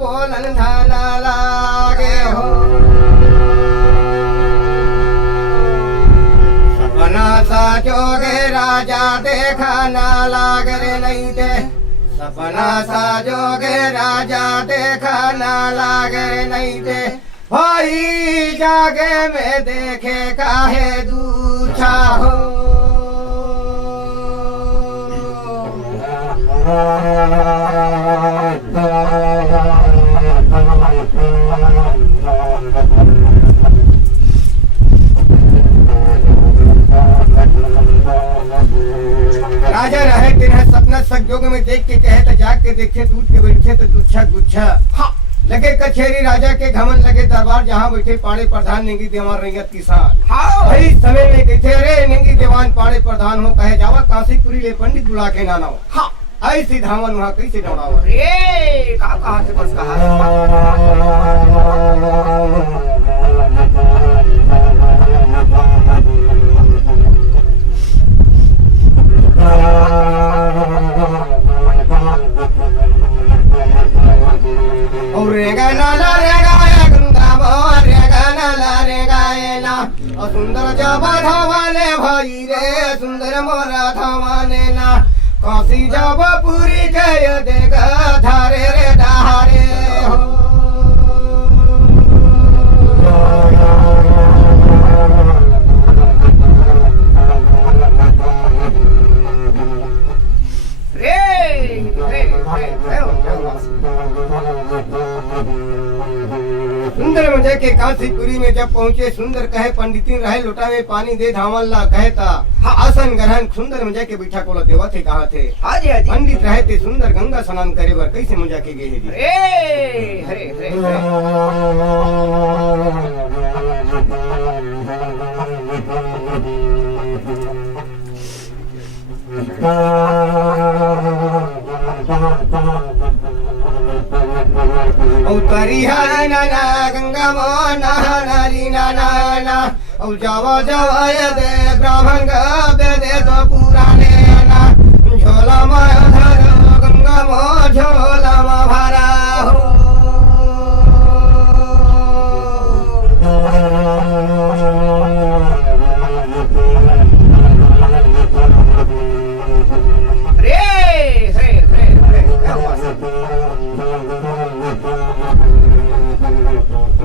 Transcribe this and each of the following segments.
बोलन धाना लागे हो सपना साजोगे राजा देखा ना लागे रे नहीं दे सपना साजोगे राजा देखा ना लागे रे नहीं दे भाई जागे में देखे काहे दूछा हो राजा रहे दिन है सपना संयोग में देख के कहे तो जाग के देखे टूट के बैठे तो गुच्छा गुच्छा लगे कचेरी राजा के घमन लगे दरबार जहाँ बैठे पाड़े प्रधान नेंगी देवान रैयत किसान वही समय में कहते अरे नेंगी देवान पाड़े प्रधान हो कहे जावा काशीपुरी ले पंडित बुला के नाना हो ऐसी धामन वहाँ कैसे दौड़ावा रे कहा से बस कहा और रेगा नाला रेगा गंगा मोर रेगा नाला रेगा ना और सुंदर जब धावाने भाई रे सुंदर मोरा धावाने ना काशी जब पूरी जय देगा धारे रे धारे हो सुंदर मुझे के काशीपुरी में जब पहुँचे सुंदर कहे पंडिती रहे लोटा में पानी दे धामन ला कहता आसन ग्रहण सुंदर मुझे के बैठा को देवा थे कहा थे पंडित रहे थे सुंदर गंगा स्नान करे बर कैसे मुझे के गए उतरी हरी नाना गंगा मोना नारी नाना ना और जावा जावा दे ब्राह्मण गे दे तो पुराने ना झोला माया धर गंगा मो झोला मा भरा हो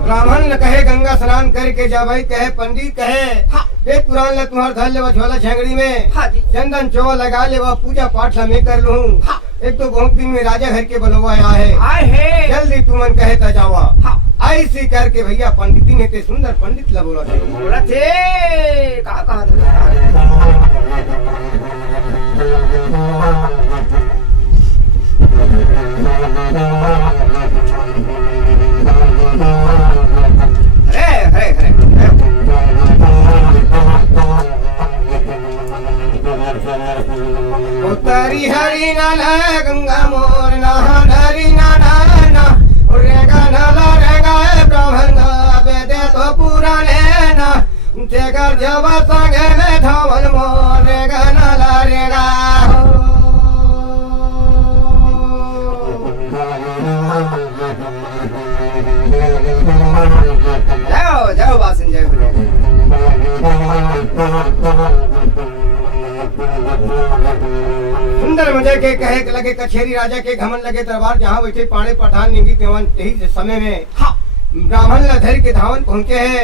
ब्राह्मण कहे गंगा स्नान करके जा भाई कहे पंडित कहे देख पुराण ले तुम्हार धर ले झोला झंगड़ी में चंदन चो लगा ले पूजा पाठ मैं कर लूँ एक तो बहुत दिन में राजा घर के बलवा आया है जल्दी तुमन कहे ता जावा ऐसी करके भैया पंडिती ने ते सुंदर पंडित ला बोला थे कहा उतरी हरी नाला गंगा मोर नहा हरी नाना ना रेगा नाला रेगा ब्राह्मण बेदे तो पुराने ना तेगर जब संगे में धावन मोर रेगा नाला रेगा जाओ जाओ बासन जय सुंदर मुझे के कहे लगे कचेरी राजा के घमन लगे दरबार जहाँ बैठे पाड़े प्रधान निंगी देवान यही समय में ब्राह्मण लधर के धावन पहुँचे है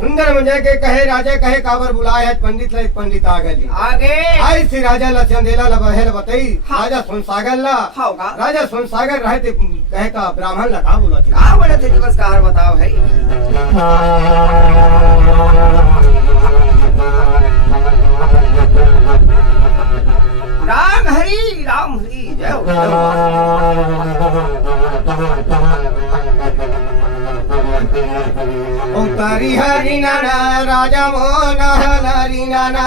सुंदर मुझे के कहे राजा कहे काबर बुलाए है पंडित ला पंडित आगे आई सी राजा ला चंदेला ला बहे ला बताई राजा सुनसागर ला राजा सुनसागर रहे थे कहे का ब्राह्मण ला का बोला थे दिवस का हार बताओ है राम हरि जय हो, जय हो। उतारी हरि नाना राजा मोहन हरि नाना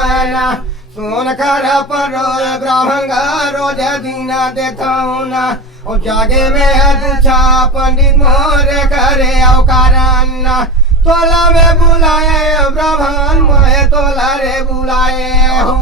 सोन कर परो ब्राह्मण रोज दीना देखाऊ ना और जागे में दूछा पंडित मोर करे अवकारण तोला में बुलाए ब्राह्मण मोहे तोला रे बुलाए हो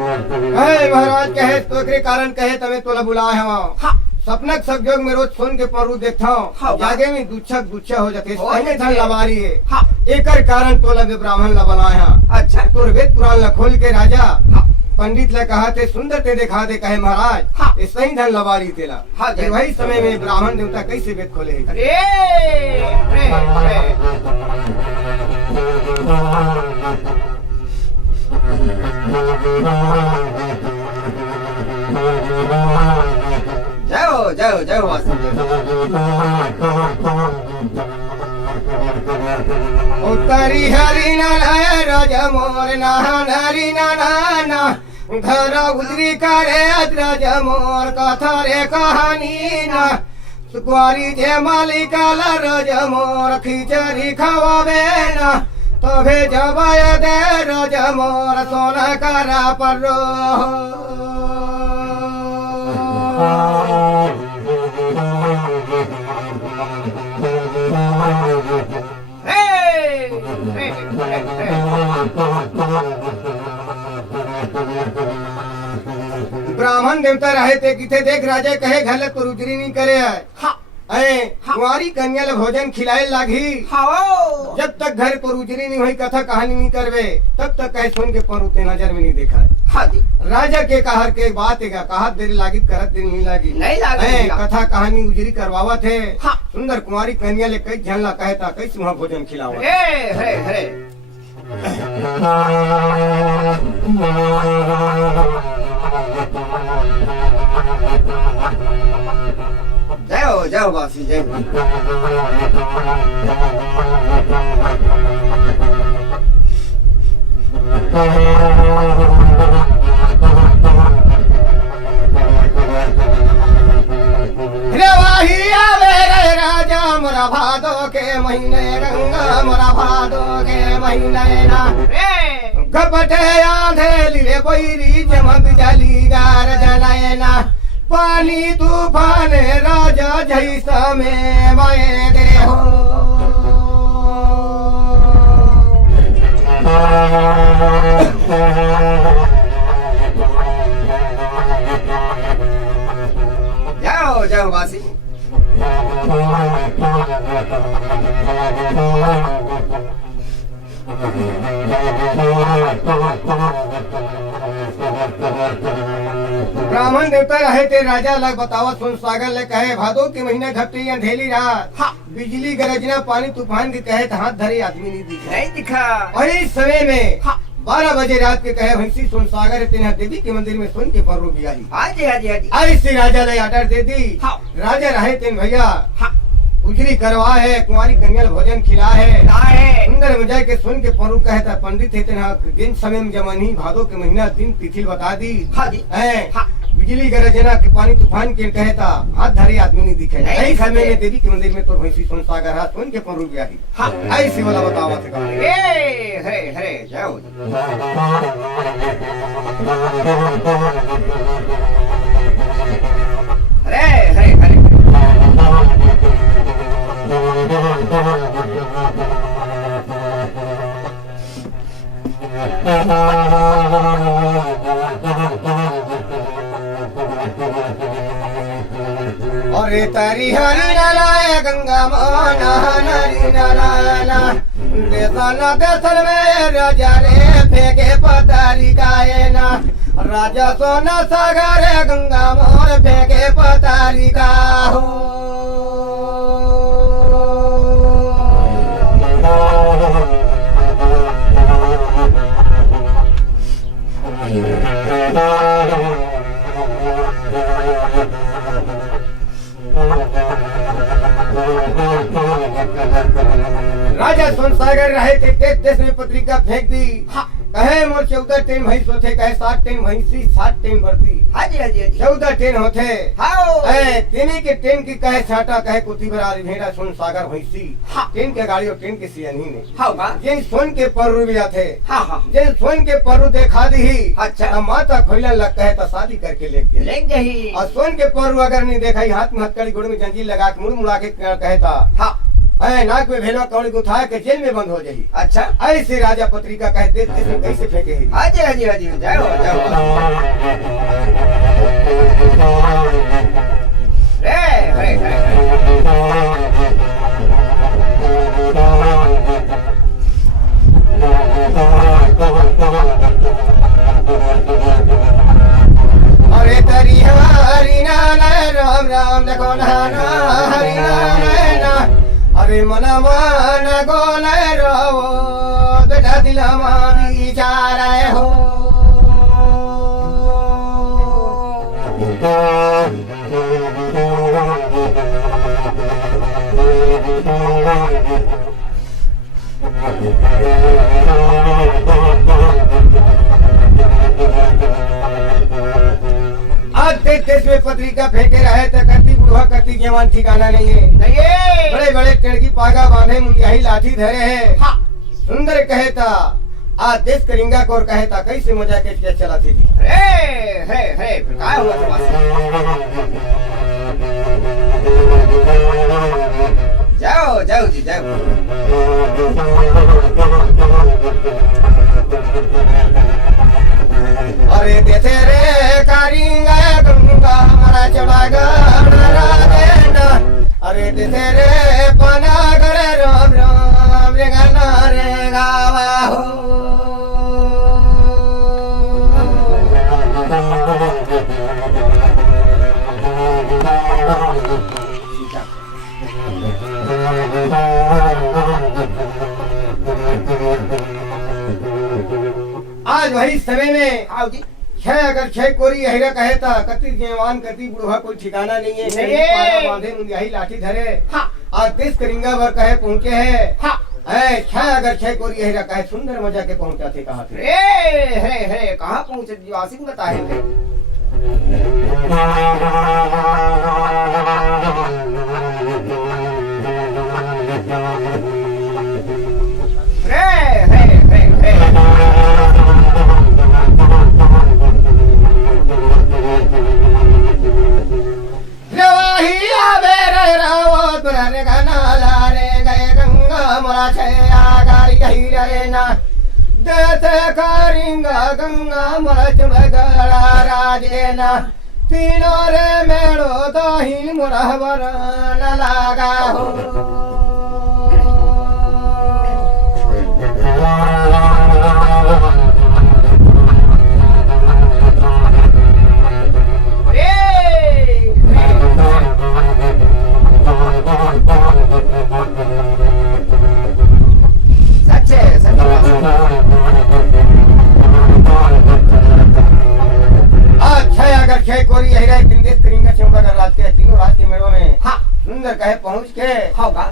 महाराज कहे तो कारण कहे तमे तोला बुलाए हवा सपनक संयोग में रोज सुन के परू देखता हूँ जागे में दुच्छक दुच्छा हो जाते धन लवारी है एकर कारण तोला में ब्राह्मण ला बनाया अच्छा तोर वेद पुराण ला खोल के राजा पंडित ले कहा थे सुंदर ते दिखा दे कहे महाराज इस सही धन लवारी तेला वही समय में ब्राह्मण देवता कैसे वेद खोले जय हो उत्तरी हरि नारायण राजा मोर हरि नाना घर उजरी करे राजा मोर कथा रे कहानी ना सुकुआरी जे मालिका ला राजा मोर खिचड़ी खवावे ना तबे जबाय दे राजा मोर सोना करा परो ब्राह्मण देवता रहे थे किथे देख राजा कहे घर तो रुजरी नहीं करे कुंवारी कन्या ले भोजन खिलाए लागी जब तक घर पर रुजरी नहीं हुई कथा कहानी नहीं करवे तब तक कहे सुन के पर उते नजर में नहीं देखा राजा के कहर के बात है कहा देर लागी करत देर नहीं लागी कथा कहानी उजरी करवावा थे सुंदर कुंवारी कन्या ले कई झनला कहता कैसे वहाँ भोजन खिलावा जय हो बासी जय हो राजा मोरा भादो के महीने गंगा मोरा भादो के महीने ना गपटे आधे लीले बैरी चमक जली गार जलायना पानी तूफान राजा जैसा में मैं दे हो जाओ वासी ब्राह्मण देवता रहे थे राजा लग बतावा सुन सागर ले कहे भादो के महीने घपटी अंधेली रात बिजली गरजना पानी तूफान के कहे हाथ धरे आदमी नहीं दिखा और इस समय में 12 बजे रात के कहे भैंसी सुन सागर तेना देवी के मंदिर में सुन के पर भी आई ऐसे राजा ने ऑर्डर दे दी राजा रहे तेन भैया उजरी करवा है कुंवारी कन्या भोजन खिला है सुंदर मजा के सुन के परू कहता पंडित है तेना दिन समय में जमानी भादो के महीना दिन तिथि बता दी बिजली गरजना के पानी तूफान के कहता हाथ धरे आदमी नहीं दिखे ऐसे समय में देवी के मंदिर में तो भैंसी सुन सागर हाथ सुन के परू भी आई ऐसी वाला बतावा थे हरे जाओ हरे हरे और तारी हरी नाला गंगा माना हरी नाला देसाना देसल में राजा रे फेंके पतारी गाये ना राजा सोना सागर गंगा मोर फेंके पतारी का हो पत्रिका फेंक दी। कहे मोर 14 टेन भैंस होते, कहे 7 टेन भैंसी 7 टेन बरती। हाँ जी, हाँ जी, हाँ जी। 14 टेन होते। हाओ। तेने के टेन की कहे छाटा, कहे कुती बरारी भेड़ा सुन सागर भैंसी। टेन के गाड़ी और टेन के सियानी ने। हाओ बा। जिन सोन के परु भी आते। हाँ हाँ। जिन सोन के परु देखा दी। अच्छा। अब माता खोलन लग कहे तो शादी करके ले गए। ले गई। और सोन के परु अगर नहीं देखा, हाथ में हथकड़ी गोड़ में जंजीर लगा के मुड़ मुड़ा के कहता, हाँ। नाक में भेलवा कौड़ी गुथा के जेल में बंद हो जाही। अच्छा। ऐसे राजा पत्रिका कहते थे कैसे फेंके ही। हाँ जी, हाँ जी, हाँ जी। जाओ जाओ। अरे तरी हरी नाना राम राम देखो नाना हरी नाना। अरे मना माना गोला रो बेटा दिलमा विचार हो। आज तेज में पत्रिका फेंके रहे तो कति बुढ़वा कति जवान ठिकाना नहीं है। नहीं। बड़े बड़े टेड़की पागा बांधे मुंडियाही लाठी धरे है। हाँ। सुंदर कहता आज देश करिंगा को कहता कैसे मजा के चला थी जी। फिर क्या हुआ था बासी? जाओ जाओ जी जाओ। अरे देते रे कारिंगा गंगा हमारा चढ़ा गणराजेंद्र। अरे देते रे पनागर राम राम रे गाना रे गावा हो। आज वही समय में आओ जी। छह अगर छह कोरी यही कहता कति जवान कति बुढ़वा कोई ठिकाना नहीं है। नहीं। पागा बांधे मुंडियाही लाठी धरे। हाँ। आज देश करिंगा भर कहे पहुंचे है। हाँ। छह अगर छह कोरी यही कहे सुंदर मजा के पहुंचा थे कहा थे। कहाँ पहुँचे जी वासी बताए थे। करिंगा गंगा मरच गड़ा राजेना। तीनों रे मेड़ो तो ही मुरहबर न लगा हो। छह कोरी यही रहे तीन देश करिंगा चौका राज के तीनों राज के मेड़ों में। हाँ। सुंदर कहे पहुंच के होगा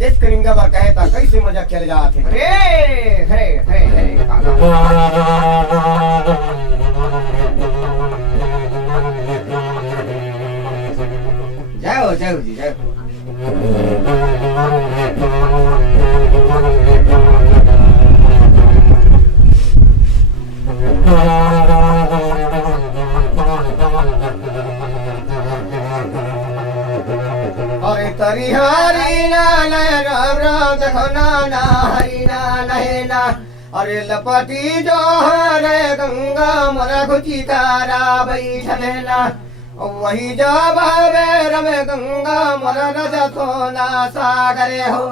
देश करिंगा बा कहे था कैसे मजा खेल जाते। जाओ जाओ जी जाओ। अरे तरी हरी नाना राम राम देखो नाना हरी नाना है ना। अरे लपटी जो हरे गंगा मरा खुची तारा बैठे ना। वही जा भावे रमे गंगा मरा रजा सोना सागरे हो।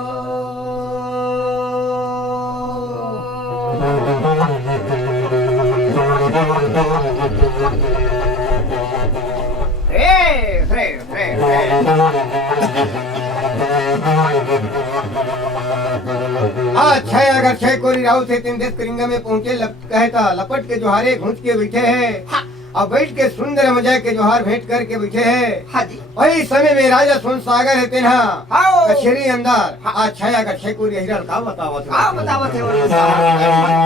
अच्छा अगर छह कोरी राव थे तीन देश करिंगा में पहुंचे कहता लपट के जोहारे घुस के बैठे हैं। अब बैठ के सुंदर मजा के जोहार भेंट करके बैठे है। हाँ जी। वही समय में राजा सुन सागर रहते ना हाँ। कचेरी अंदर आज छाया का छेकुरी हिरल का बतावत का बतावत है वो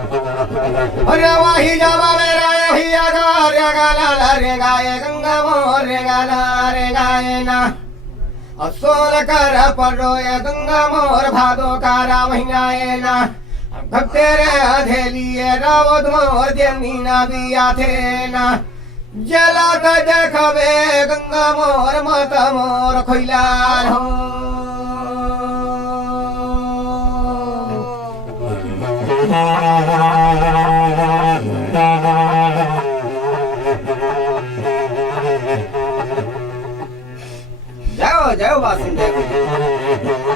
अरे वाही जावा मेरा यही आगा रे गाला रे गाए गंगा मोर रे गाला रे गाए ना असोल कर पड़ो ये गंगा मोर भादो कारा महीनाए ना भक्ते रे अधेलिए रावत मोर देनी ना बिया थे ना जला त देखबे गंगा मोर मत मोर खोइलाल हो जाओ जाओ वासिन जाओ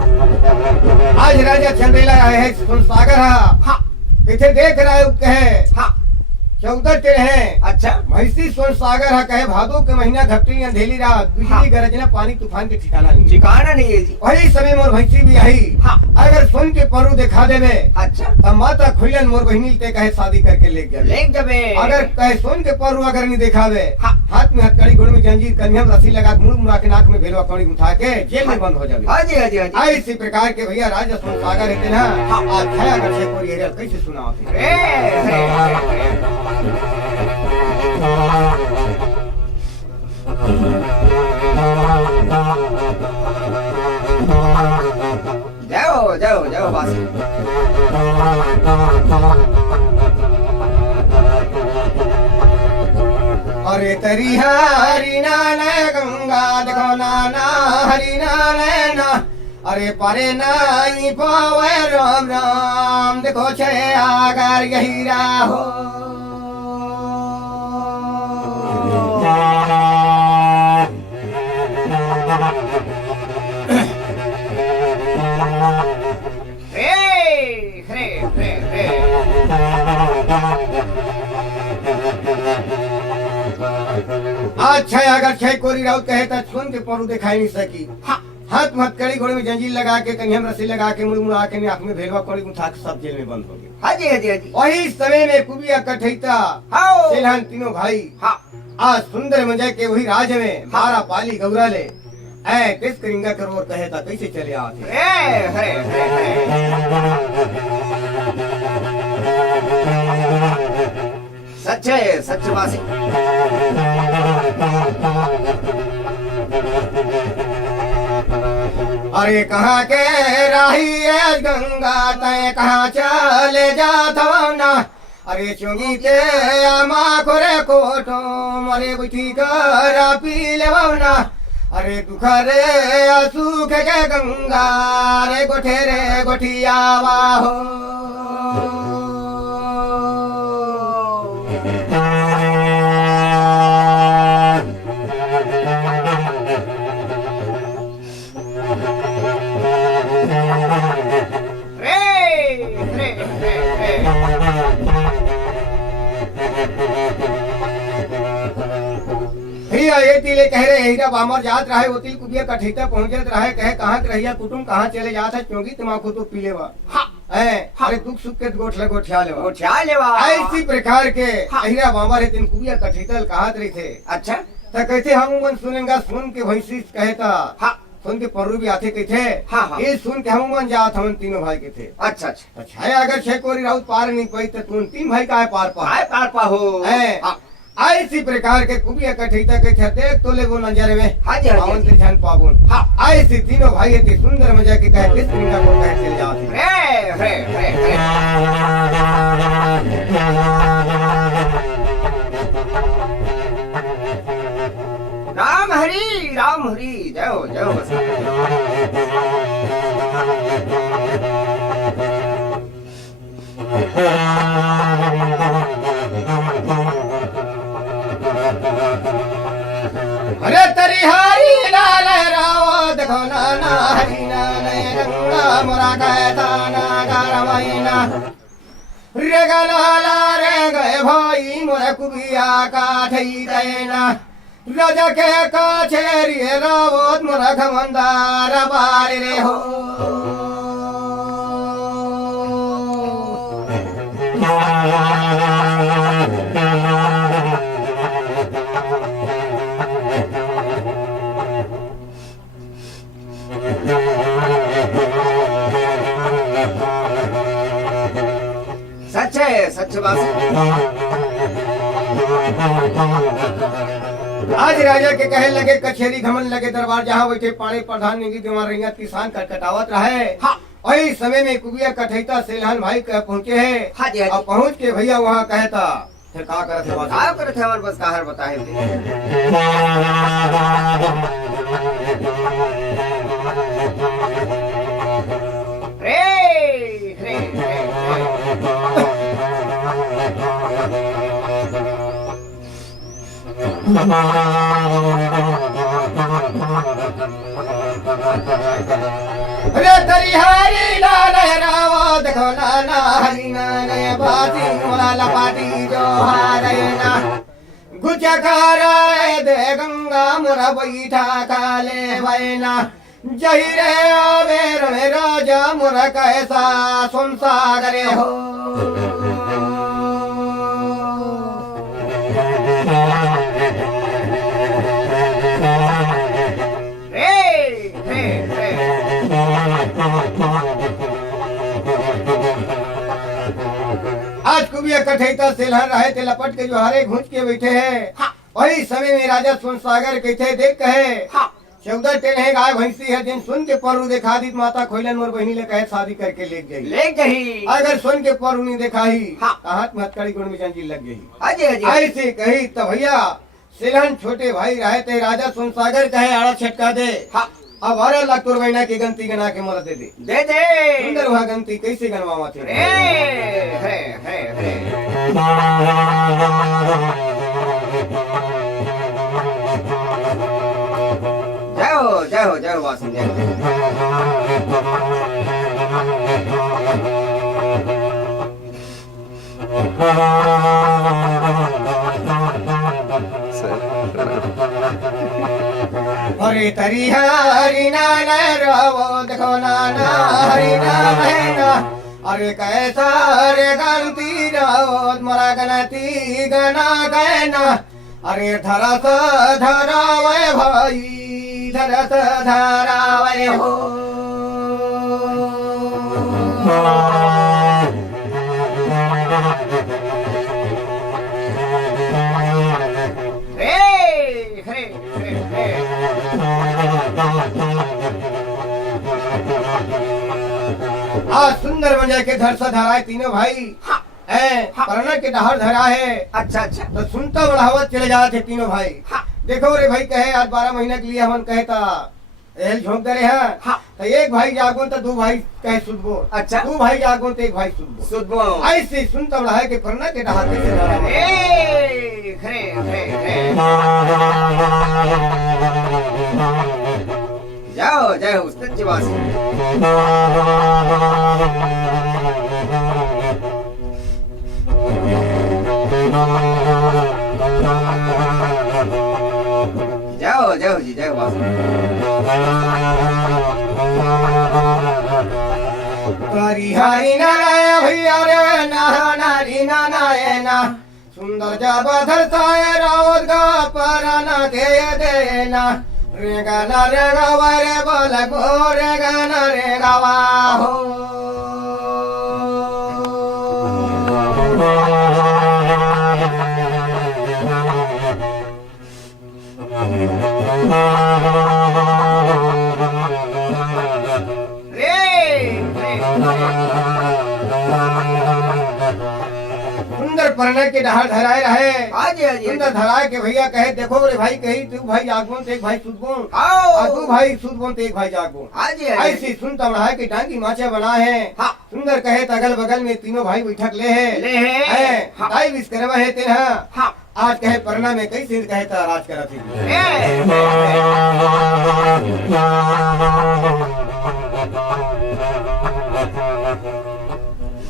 आज राजा चंदेला आए हैं सुन सागर हाँ किथे देख रहा है कहे हाँ चौदह टेढ़ है अच्छा महिषी सोन सागर है कहे भादो के महीना घपटी अंधेली रात बिजली हाँ। गरजना पानी तूफान के ठिकाना नहीं ठिकाना नहीं है जी। वही समय मोर भैंसी भी आई हाँ अगर सुन के परू दिखा देवे अच्छा तब माता खुलन मोर बहिनी ते कहे शादी करके ले गया ले जबे अगर कहे सुन के परू अगर नहीं दिखावे हाँ। हाथ में हथकड़ी घोड़े में जंजीर कन्हम रस्सी लगा मुड़ मुड़ा के नाक में भेलवा कौड़ी उठा के जेल में बंद हो जावे हाँ जी हाँ जी हाँ जी। आई इसी प्रकार के भैया राजा सुन सागर रहते ना हाँ। आज छाया कर छे कोरी हेरल कैसे सुनाओ जाओ जाओ जाओ वासिन अरे तरी हरी नाना गंगा देखो नाना हरी नाना अरे परे नाई पावे राम राम देखो छे आगर यही राहो अच्छा अगर छह कोरी राउत कहे तो सुन के परू दिखाई नहीं सकी हाथ मत कड़ी घोड़े में जंजीर लगा के कहीं रस्सी लगा के मुड़ मुड़ा के आंख में भेलवा कड़ी उठा के सब जेल में बंद हो गए। हाँ जी हाँ जी हाँ जी। वही समय में कुबिया कठैता हाँ सेलहन तीनों भाई हाँ आज सुंदर मजा के वही राज में मारा पाली गौरा ले ऐ किस करिंगा करोर कहे था कैसे चले आते सच है सच वासी अरे कहाँ के राही है गंगा तय कहाँ चले जाता ना अरे चुंगी ते आमा खोरे कोटो मरे बुठी कर पी ले ना अरे दुखरे सुख के गंगा रे गोठे रे गोठिया हो ये तिले कह रहे हीरा बामर जात रहे वो तिल कुबिया कठीता पहुंचत रहे कहे कहाँ के रहिया कुटुम कहाँ चले जात है क्योंकि तुम्हाको तो पी लेवा अरे दुख सुख के गोठला गोठिया लेवा ऐसी प्रकार के हीरा बामर है तिन कुबिया कठीतल कहात रही थे। अच्छा तो कहते हम मन सुनेंगा सुन के भैंसी कहता सुन के पर्रू भी आते के थे ये सुन के हम मन जात हम तीनों भाई के थे। अच्छा अच्छा अच्छा अगर छह कोरी राउत पार नहीं पाई तो तुम तीन भाई का है पार पा हो ऐसी प्रकार के कुबिया कठीता के थे देख तो ले वो नजर में पावन के ध्यान पावन ऐसी तीनों भाई थे सुंदर मजा के कहे किस तरीका को कहे चल जाते राम हरी जय हो जय हो अरे तरी हरी लाल राव देखो नाना हरी नाले गंगा मोरा कहता ना गरवाइना रे गलाला रे गए भाई मोरा कुबिया का थई देना राजा के कचेरी रावत मोरा खमंदार बारे रे हो सच है सच बासी आज राजा के कहे लगे कचेरी घमन लगे दरबार जहाँ बैठे पानी प्रधान निधि दिवान रैयत किसान कटकटावत रहे हाँ वही समय में कुबिया कठैता सेलहन भाई कह पहुँचे है हाँ जी हाँ अब पहुँच के भैया वहाँ कहता फिर का करत है बात आप करते हमारे बस काहर बताए रे रे अरे तरी हरी लाल राव देखो नाना हरी नाले बाती मोला लपाटी जो हारैना गुचकारा दे गंगा मोरा बैठा काले बैना जही रे आवेर में राजा मोरा कैसा संसागरे हो आज कुबिया कठैता सेलहन रहे थे लपट के जो हारे घुंच के बैठे हैं हाँ। वही समय में राजा सुनसागर कहते देख कहे हाँ 14 टेन है गाय भैंसी है जिन सुन के परू देखा दी माता खोलन मोर बहनी ले कहे शादी करके ले गई ले गई अगर सुन के परू नहीं देखा ही हाँ। हाथ में हथकड़ी गुण में जंजीर लग गई अजय अजय ऐसे कही तब भैया सेलहन छोटे भाई रहे थे राजा सुनसागर कहे आड़ा छटका दे हाँ अब 12 लाख तुर महीना की गंती गना के मोर दे दे दे दे सुंदर वहाँ गंती कैसे गनवावा थे रे जय हो वासन जय हो अरे तरी हरी नाना रावो देखो नाना हरी नाना अरे कैसा रे गंती रावो मोरा गनती गना गना अरे धरस धरावे भाई धरस धरावे हो आज सुंदर बन के धरसा धराए तीनों भाई परना के डहर धरा है अच्छा अच्छा तो सुनता बढ़ावत चले जाते तीनों भाई हाँ। देखो रे भाई कहे आज 12 महीना के लिए हम कहे था एल झोंक दे रहे हैं हाँ। तो एक भाई जागो तो दो भाई कहे सुधबो अच्छा। दो भाई जागो तो एक भाई सुधबो सुधबो ऐसे सुनता बढ़ाए के परना के डहर कैसे धरा जाओ जय हो सच्ची बात जाओ जाओ जी जय हो हरी हरी नारायण भैया रे नारी नारायण सुंदर जब धरताए रावत का पराना के देना रे गाना रे गावा रे बोल गो रे गाना रे गावा हो सुंदर परने के डहार धराए रहे हाँ जी हाँ जी सुंदर धराए के भैया कहे देखो रे भाई कही तू भाई जागबो तो एक भाई सुतबो आओ और तू भाई सुतबो तो एक भाई जागबो हाँ जी हाँ जी ऐसी सुनता बढ़ाए के डांगी माचा बना है हाँ सुंदर कहे तो अगल बगल में तीनों भाई बैठक ले है ले है हाँ दाई विश्वकर्मा है तेरा हाँ आज कहे परना में कैसे कहे तो राज करत थी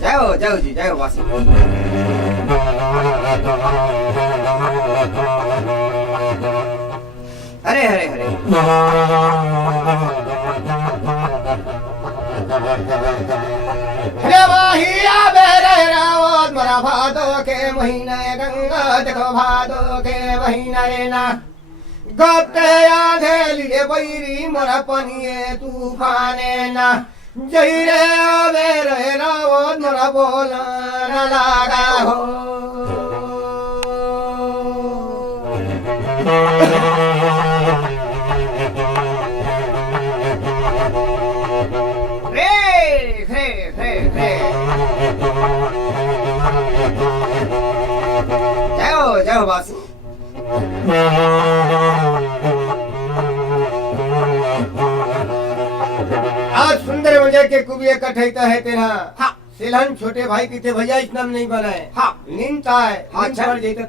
जाओ जाओ जी जाओ वासी हरे हरे हरे रे वाहिया बेरे रावत मरा भादो के महीने गंगा देखो भादो के महीना रे ना गते आधे लिए बैरी मोरा पनिए तूफाने ना जय रे बेरे रावत मोरा बोला न लागा हो रे रे रे रे जाओ जाओ वासी आज सुंदर वजह के कुबिया कठैता है तेरा हाँ सिलहन छोटे भाई की थे भैया इतना नहीं बनाए हाँ नींदता है हाँ, नींद अच्छा। पर जैसे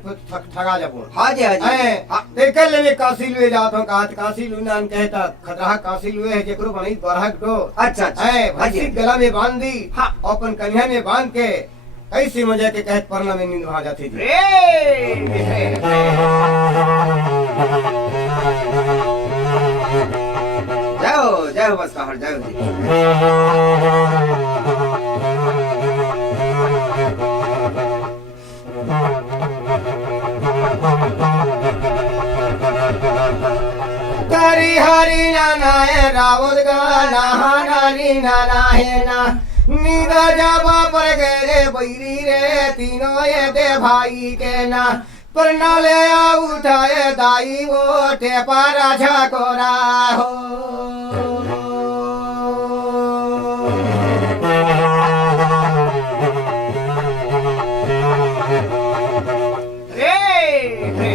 ठगा जाबो हाँ जी हाँ जी हाँ देखे ले मैं काशी लुए जात हूं कहा काशी लुना कहता खतरा काशी लुए है जेकरो बनी बरहक दो अच्छा अच्छा है हाँ जी भैंसी गला में बांध दी हाँ अपन कन्या में बांध के कैसी मजा के कहत परना में नींद भाग जाती थी रे रे जाओ जाओ बस बाहर जाओ जी तारी हरी नाना है रावत गाना नारी नाना है ना नींदा जाबा पर गए बैरी रे तीनों ये दे भाई के ना पर नाले आ उठाए दाई वो टेपा राजा को राहो रे रे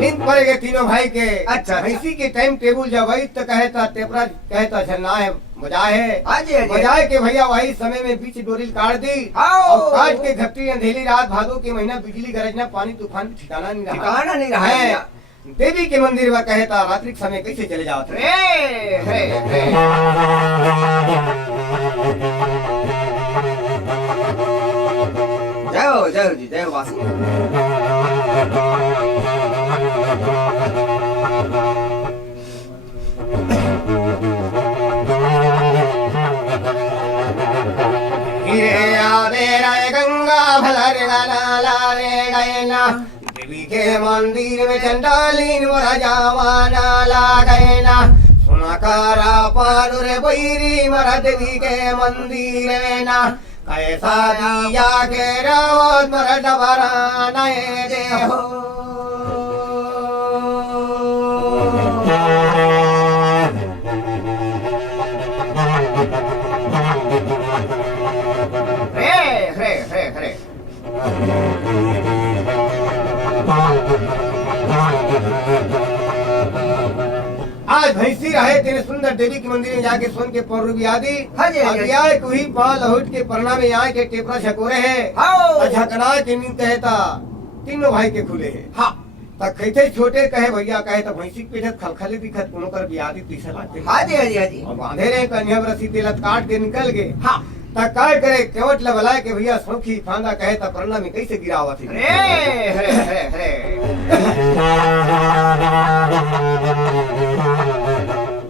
नींद पड़ गए तीनों भाई के अच्छा। भैंसी के टाइम टेबल जब वही तो कहता टेपरा कहता झरना है मजा है हाँ जी हाँ जी बजाए के भैया वही समय में बीच डोरी काट दी आओ। और काट के घट्टी अंधेरी रात भादो के महीना बिजली गरजना पानी तूफान ठिकाना नहीं रहा ठिकाना नहीं रहा है भैया। देवी के मंदिर में कहता रात्रि के समय कैसे चले जाओ रे रे रे जाओ जाओ जी जाओ वासी हीरे आवे रे गंगा भलर गला रे गए ना देवी के मंदिर में चंडालीन मोरा जवाना ला गए ना सुनकारा पार रे बैरी मरा देवी के मंदिर में ना कैसा दिया के रावत मरा डबरा नए देहो रे रे रे रे आज भैंसी रहे तेरे सुंदर देवी के मंदिर में जाके सुन के पौरुबी आदि हाँ जी, हाँ जी। आए कुही पाल लहुट के परना में आए के टेपरा छकोरे है आओ। झकना के नींद कहता तीनों भाई के खुले है हाँ तक कहते छोटे कहे भैया कहे तो भैंसी के पेट खलखली दिखत कोनो कर बियादी तीसरा लागते हाँ जी हाँ जी हाँ जी और बांधे रहे कन्या रसी तेलत काट के निकल गए हाँ तक काय करे केवट लबलाए के भैया सौखी फांदा कहे तो परना में कैसे गिरावा थी रे रे रे रे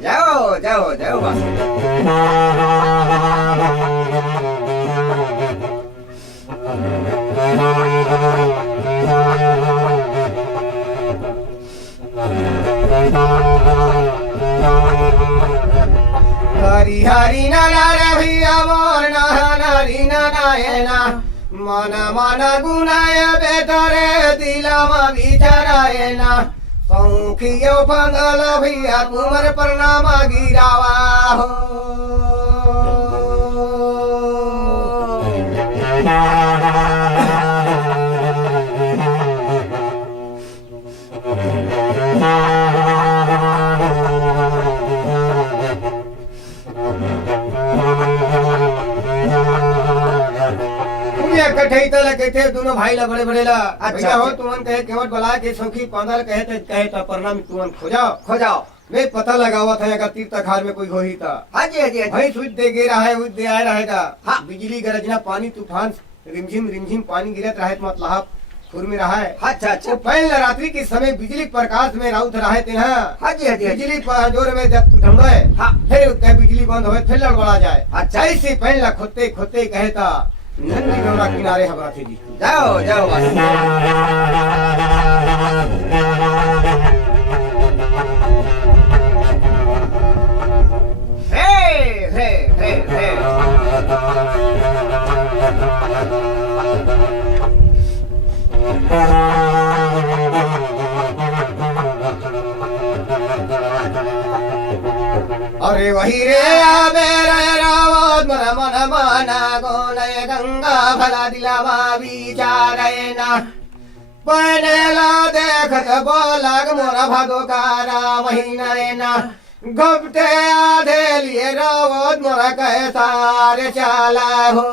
जाओ जाओ जाओ वासी हरी हरी नाना रे भैया मोर नारी नाना है ना माना माना गुनाय बेटरे दिलामा बिचाराए ना सौखियो फंगल भैया तुमर प्रणाम गिरावा हो कठई तल कहते दोनों भाई ला बड़े बड़े ला अच्छा, हो अच्छा। तुमन कहे केवट बला के सौखी पांदल कहे तो परनाम तुमन खोजाओ खो जाओ। मैं पता लगावा था अगर तीर तखार में कोई हो ही था हाँ जी हाँ जी हाँ जी। भाई स्विच दे गे रहा है दे आया रहेगा हाँ। बिजली गरजना पानी तूफान रिमझिम पानी गिरत रहे मतलब खुर में रहा है अच्छा अच्छा। तो पहले रात्रि के समय बिजली प्रकाश में राउत रहे थे हाँ हाँ जी हाँ जी हाँ जी। बिजली जोर में जब ढमड़े हाँ। फिर कहे बिजली बंद हो फिर लड़बड़ा जाए अच्छा। ऐसे पहला खोते खोते कहता नंदी गंगा किनारे हमारा थे जी जाओ जाओ बस। हे। अरे वही रे आबे रे रावत मन मन माना गोनय गंगा भला दिलावा विचारे ना पहनेला देखत बोलग मोरा भादोकारा महीना रे ना घपटे आधे लिए रावत मोरा कहे सारे चाला हो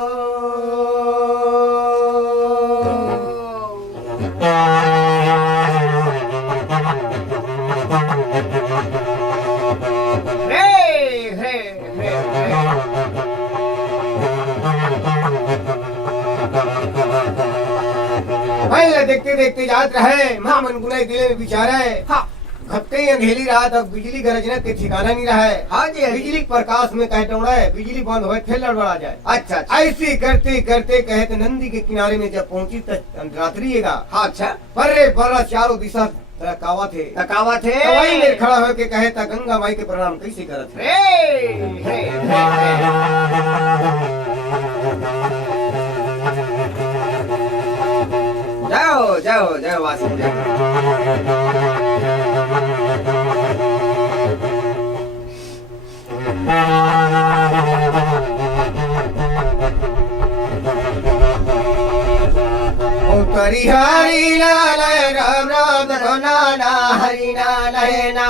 पहले देखते देखते जात रहे मां मन गुनाई दिले में विचार है हाँ। घपटे अंधेली रात अब बिजली गरजना के ठिकाना नहीं रहा है हाँ जी हाँ जी। बिजली प्रकाश में कह टोड़ा है बिजली बंद हो फिर लड़बड़ा जाए अच्छा अच्छा। ऐसे करते करते कहते नंदी के किनारे में जब पहुंची तो रात्रिएगा हाँ अच्छा। पर्रे पर्रा चारों दिशा कावा थे तकावा थे। तो वही में खड़ा होके कहे था गंगा माई के प्रणाम कैसे करत है जाओ जाओ जाओ वासी जाओ। हरि हरि नालय राम राम देखो नाना हरि नालय ना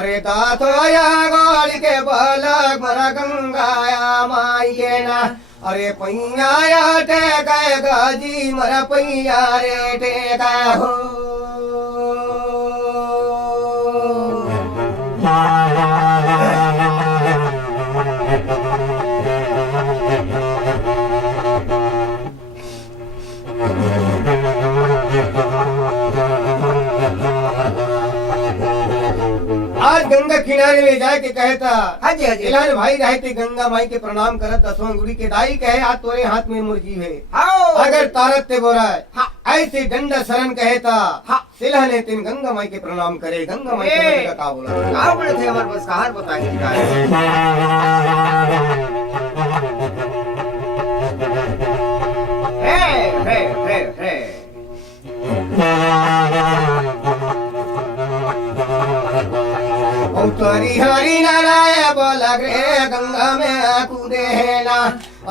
अरे दातो या गोल के बालक मरा गंगाया माई के ना अरे पैया या टेका गाजी मरा पैया रे टेका हो आज गंगा किनारे में जाके कहता हाँ जी हाँ जी। इलान भाई रहते गंगा माई के प्रणाम करत दसवां गुड़ी के दाई कहे आज तोरे हाथ में मुर्गी है आओ। अगर तारत ते बोरा है हाँ। ऐसे डंडा शरण कहता हाँ। सिला ने तीन गंगा माई के प्रणाम करे गंगा माई के लगे का बोला कहाँ बड़े थे हमारे पास कहाँ बताइए क्या है। हरि हरि नाराय बोला रे गंगा में कूदे है ना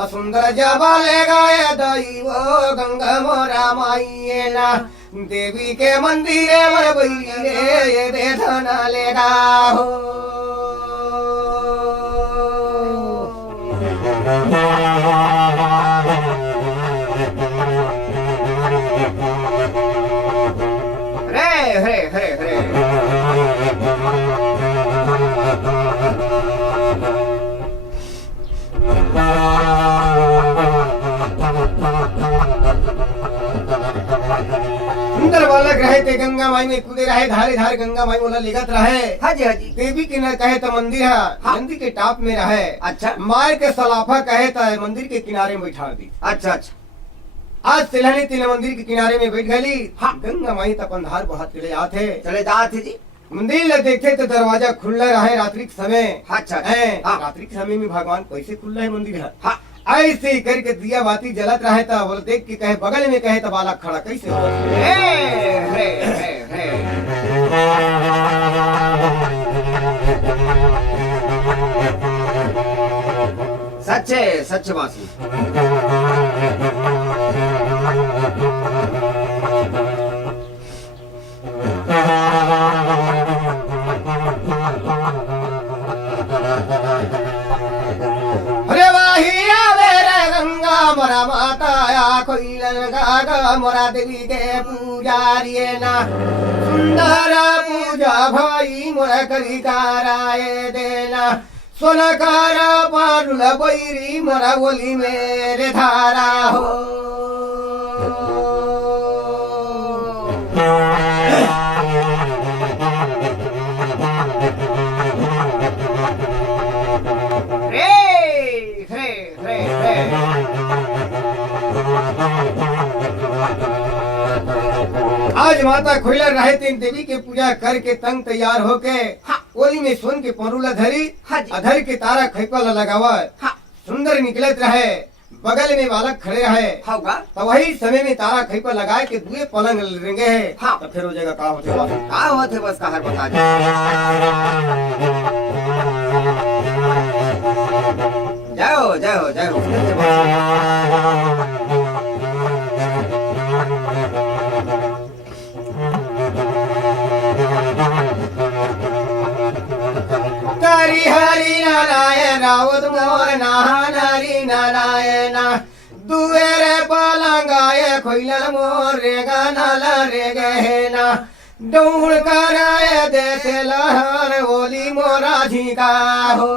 असुंदर जबाले गाय दई वो गंगा मोरा माई ना देवी के मंदिर में बैरी रे ये दे धना लेगा हो रे सुंदर बालक रहे ते गंगा माई में कूदे रहे धारे धार गंगा माई बोला लिखत रहे हाँ जी हाँ जी। देवी के न कहे तो मंदिर है हाँ। मंदिर के टॉप में रहे अच्छा मार के सलाफा कहे तो मंदिर के किनारे में बैठा दी अच्छा अच्छा। आज सिलहनी तिल मंदिर के किनारे में बैठ गली हाँ गंगा माई तक अंधार बहुत चले आते चले जाते जी। मंदिर ल देखे तो दरवाजा खुला रहे रात्रि के समय अच्छा है हाँ। रात्रि के समय में भगवान कैसे खुला है मंदिर है हाँ। ऐसे ही करके दिया बाती जलत रहे था बोले देख के कहे बगल में कहे तो बालक खड़ा कैसे हो सच्चे सच बासी। खोइलन गागा मोरा देवी के पुजारी ना सुंदर पूजा भाई मोरा करी कराए देना सोनकार पारुल बैरी मोरा बोली मेरे धारा हो आज माता खुलर रहे तीन देवी के पूजा करके तंग तैयार होके ओली में सोन के परुला धरी अधर के तारा खैपल लगावा सुंदर निकलत रहे बगल में बालक खड़े रहे तो वही समय में तारा खैपल लगाए के दुए पलंग रेंगे है तो फिर वो जगह का होते बस का हर बता जाओ जाओ जाओ हरि हरि नारायण रावत मोर नारी नारायण दुएरे पलंगाए खोइलन मोर रे गानल रे गहना डौड़ कराए देते लहर ओली मोरा झिका हो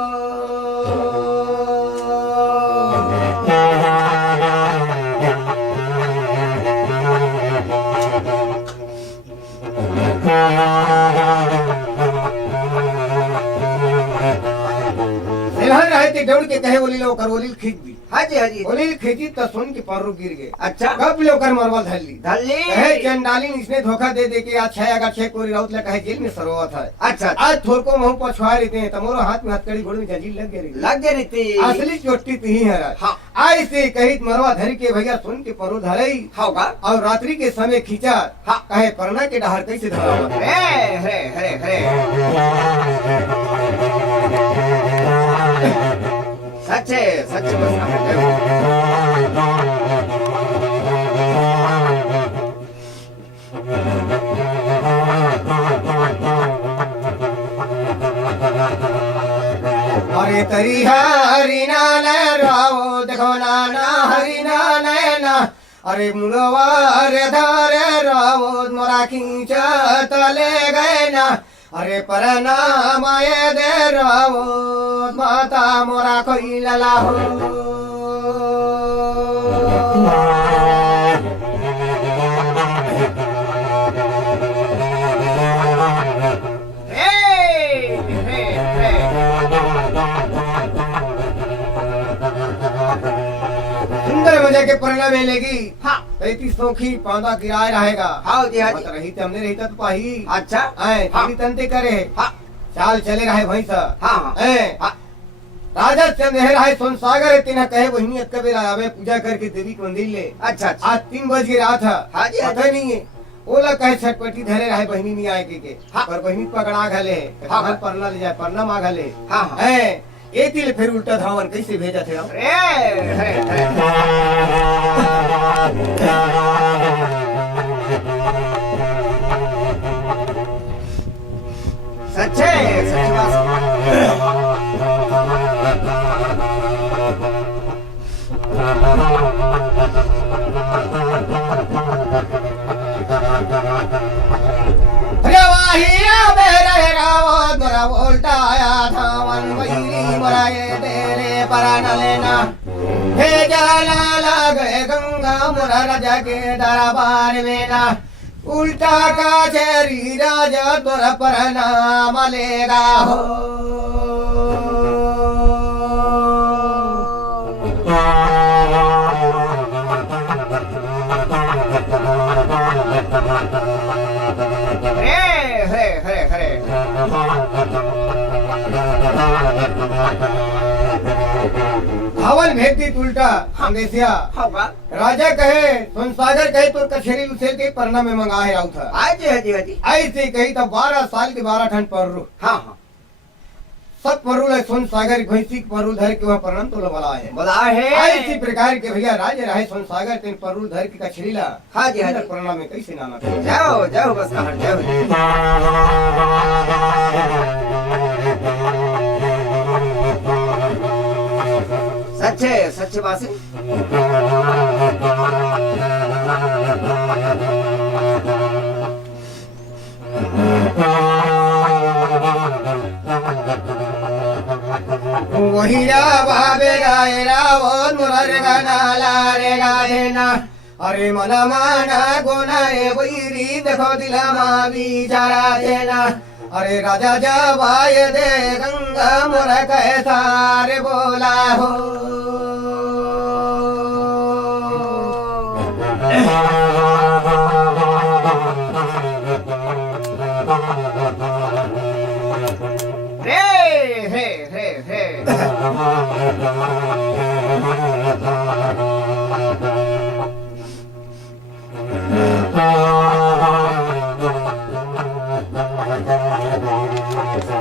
रहते दौड़ के कहे बोली लो कर ओली खींच दी हाजी ओली खींची तो सुन के पर्रू गिर गए अच्छा कब लो कर मरवल धल्ली कहे चंडालिन इसने धोखा दे दे के आज 6 अगर 6 कोरी राउत ले कहे जेल में सरोवत है अच्छा आज थोर को मुंह पछुआ रहते हैं तमोरो हाथ में हथकड़ी घोड़ी में जंजीर लग गई थी असली चोटी तो ही है आई से कही मरवा धरी के भैया सुन के परो धरई और रात्रि के समय खींचा कहे परना के डहर कैसे सच्चे सच्चे अरे तरी हरि नारायण राव देखो नाना हरि नारायण अरे मुरवा रे धरे राव मोरा खींच तले गए ना अरे परनाम आए दे राव माता मोरा कोई लला हो सुंदर मजा के परिणाम मिलेगी 35 की पांदा किराया रहेगा रही तो हमने रही तो पाही अच्छा तंते करे चाल चले रहे भैंसा राजा चंदेर है सोन सागर तीन कहे बहनी कबीरा आवे पूजा करके देवी के मंदिर ले अच्छा आज 3 बज गया था पता नहीं है ओला कहे छटपटी धरे रहे बहनी नहीं आए के पर बहनी पकड़ा घले परना ले जाए परना मांगले एक ही फिर उल्टा धावन कैसे भेजा थे सच्चे सच्ची उल्टाया धावन वही मराए तेरे पराना लेना हे जाला लगे गंगा मुरा राजा के दरबार में ना उल्टा का चेरी राजा तोरा परनाम लेगा हो हवन भेजती उल्टा अंदेसिया राजा कहे सागर कहे तो कचेरी उसे के परना में मंगा है राउत ऐसे कही तो 12 साल के 12 ठंड पर सब परुल सोन सागर भैंसी परुल धर के वहाँ प्रणाम तो बला है इसी प्रकार के भैया राज रहे सोन सागर तीन परुल धर के कछरीला प्रणाम में कैसे नाना जाओ जाओ बस सच्चे सच्चे बात वही बाबे गाए रावण मुरर गाना रे गा देना अरे मना माना गोना रे वैरी देखो दिला मा बिचारा देना अरे राजा जबाय दे गंगा मोर कैसा रे बोला हो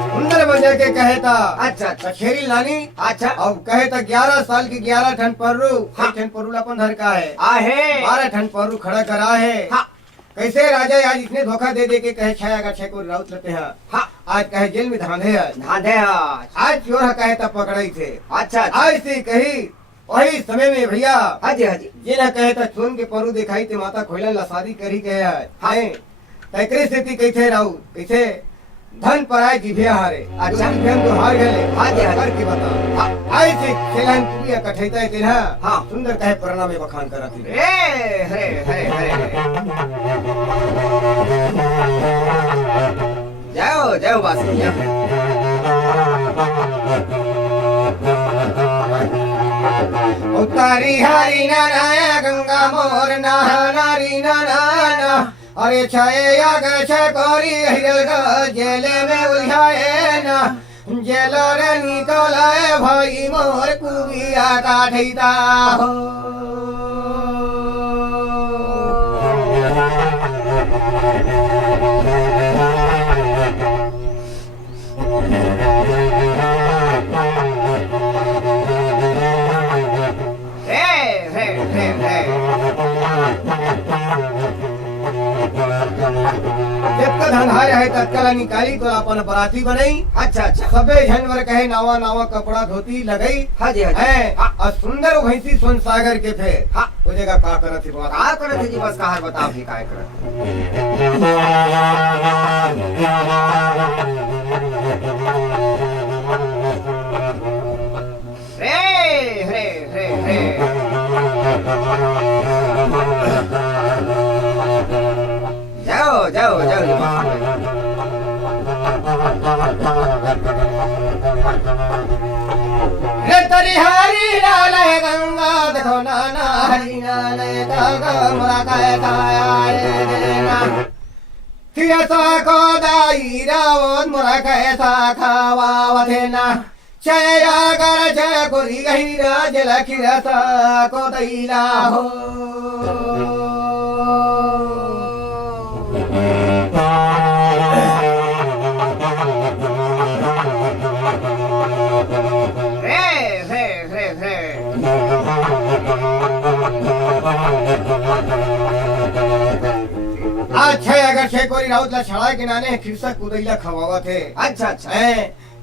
सुंदर बजा के कहता अच्छा अच्छा कछेरी लानी अच्छा अब कहता 11 साल की 11 ठन पर्रू ठन पर्रू अपन धर का है आहे 12 ठन पर्रू खड़ा करा है हाँ कैसे राजा आज इतने धोखा दे दे के कहे छाया अगर छे को राउत लेते हैं हाँ आज कहे जेल में धांधे है धांधे आज चोर कहता पकड़ाई थे अच्छा आज से कही वही समय में भैया हाजी हाजी ये ना कहे था चुन के परू दिखाई ते माता खोला ला शादी करी के है तैकरे स्थिति कैसे राउ कैसे धन पराय की भैया हारे अच्छा हम तो हार गए हाजी हाजी कर के बता आई से खेलन पुरिया कठैता है तेरा हाँ सुंदर कहे प्रणाम में बखान करा थी जाओ जाओ बासी उतारी हरी नाना गंगा मोर नहा नारी नाना अरे छाए अगर छकोरी हिरल जेले में उलझाए ना जेल रे निकलाए भाई मोर कुबिया काठैता हो जब धंधाय है तत्काल निकाली तो अपन बराती बनाई अच्छा अच्छा सबे जानवर कहे नावा नावा कपड़ा धोती लगाई हाजी हाजी है और सुंदर भैंसी सोन सागर के थे हाँ वो जगह का करत थी बात का करत है जी बस का बताओ भी काय करत रे जाओ जाओ जाओ रे तरी हरी नाले गंगा देखो नाना हरी नाले गंगा मोरा काय काया रे ना कियासा को दाई रावण मोरा कैसा खावा थे ना छया कर छ गोरी गहिरा जल कियासा को दैला हो अच्छा अगर छे कोरी राउत ला छड़ा के नाने खिरसा कुदैला खवावा थे अच्छा अच्छा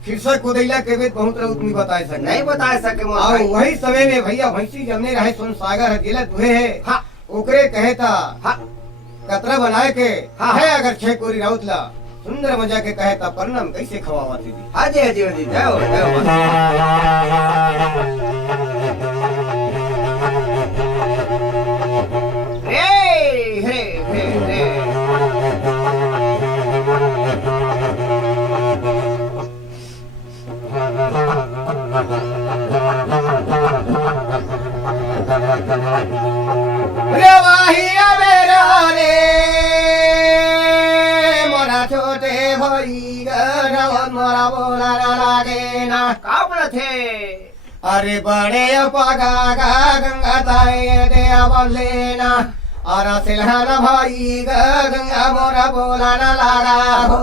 खिरसा कुदैला के भी बहुत राउत नहीं बताए सके नहीं बता सके मोर और भाई वही समय में भैया भैंसी जमने रहे सुन सागर हजेला दुहे है हाँ ओकरे कहता हाँ कतरा बनाए के हाँ। है अगर छे कोरी राउत ला सुंदर मजा के कहता परनम कैसे खवावा थी हाजी हाजी हाजी जाओ जाओ रे वाहिया मेरा रे मोरा छोटे भई गरवन मोरा बोला ना लागे ना काबड़ थे अरे बड़े पगा गा गंगा ताए दे लेना और सिलहन भाई गंगा मोरा बोला ना लागा हो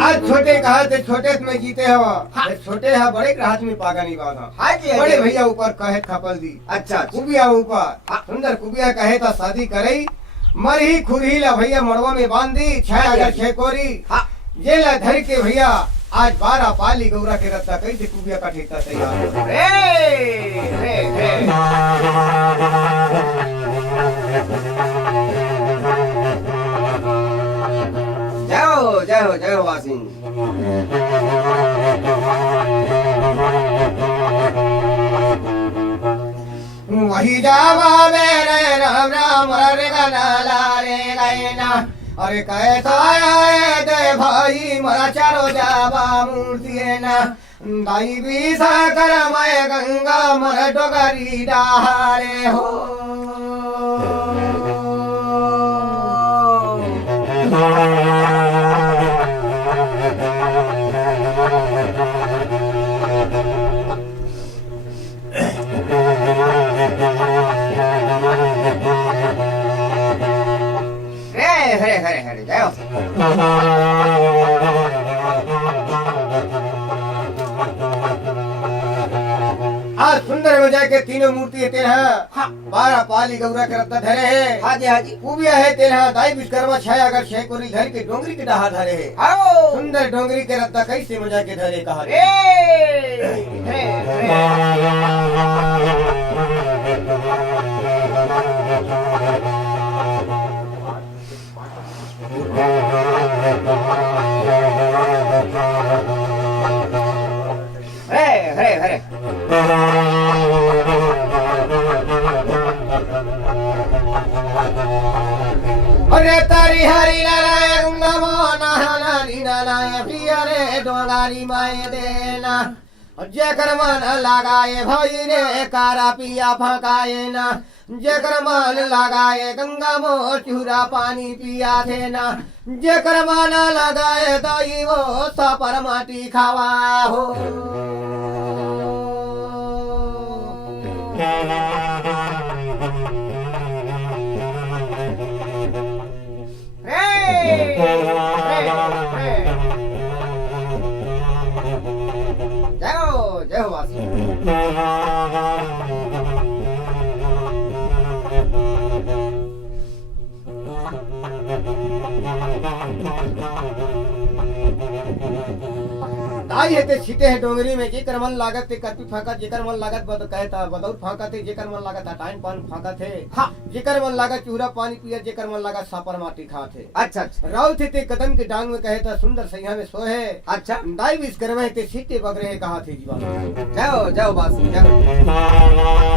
आज छोटे कहा थे छोटे में जीते हवा हाँ। छोटे है बड़े के हाथ में पागा नहीं बाधा हाजी हाजी बड़े भैया ऊपर कहे खपल दी अच्छा अच्छा कुबिया ऊपर हाँ। सुंदर कुबिया कहे था शादी करे मरही खुरही ला भैया मड़वा में बांधी छह हाँ जी, अगर हाँ जी। छह कोरी हाँ ये ला धर के भैया आज 12 पाली गौरा के रत्ता कैसे कुबिया का ठेका तैयार रे जय हो वासिन। वही जावा मेरे राम राम रे गला रे गैना अरे कैसा आए दे भाई मरा चारो जावा मूर्ति ना दाई भी साकर मय गंगा मर डोगरी डारे हो हरे जय हो। आज सुंदर में जाके तीनों मूर्ति है तेरह हाँ 12 पाली गौरा के रत्ता धरे है हाँ जी कुबिया है तेरह दाई विश्वकर्मा छह अगर छह कोरी धर के डोंगरी के डहा धरे है आओ सुंदर डोंगरी के रत्ता कैसे मजा के धरे कहा हरे अरे तारी हरी नाराय गंगा मोना हरी नाराय प्रिया रे डोंगारी माय देना जेकर मन लगाए भाई रे कारा पिया फकाए ना जेकर मन लगाए गंगा मो चूरा पानी पिया थे ना जेकर मन लगाए दही वो सपर माटी खावा हो जय हो वासिन। दाई है ते छिटे है डोंगरी में जेकर मन लागत ते कति फाका जेकर मन लागत बद कहता बदौर फाका थे जेकर मन लागत टाइम पान फाका थे हाँ जेकर मन लागत चूरा पानी पिया जेकर मन लागत सापर माटी खा थे अच्छा अच्छा राव थे ते कदम के डांग में कहता सुंदर सैया में सोहे अच्छा दाई विश्वकर्मा है ते छिटे बगरे है कहा थे जीवन जय हो वासिन जय हो।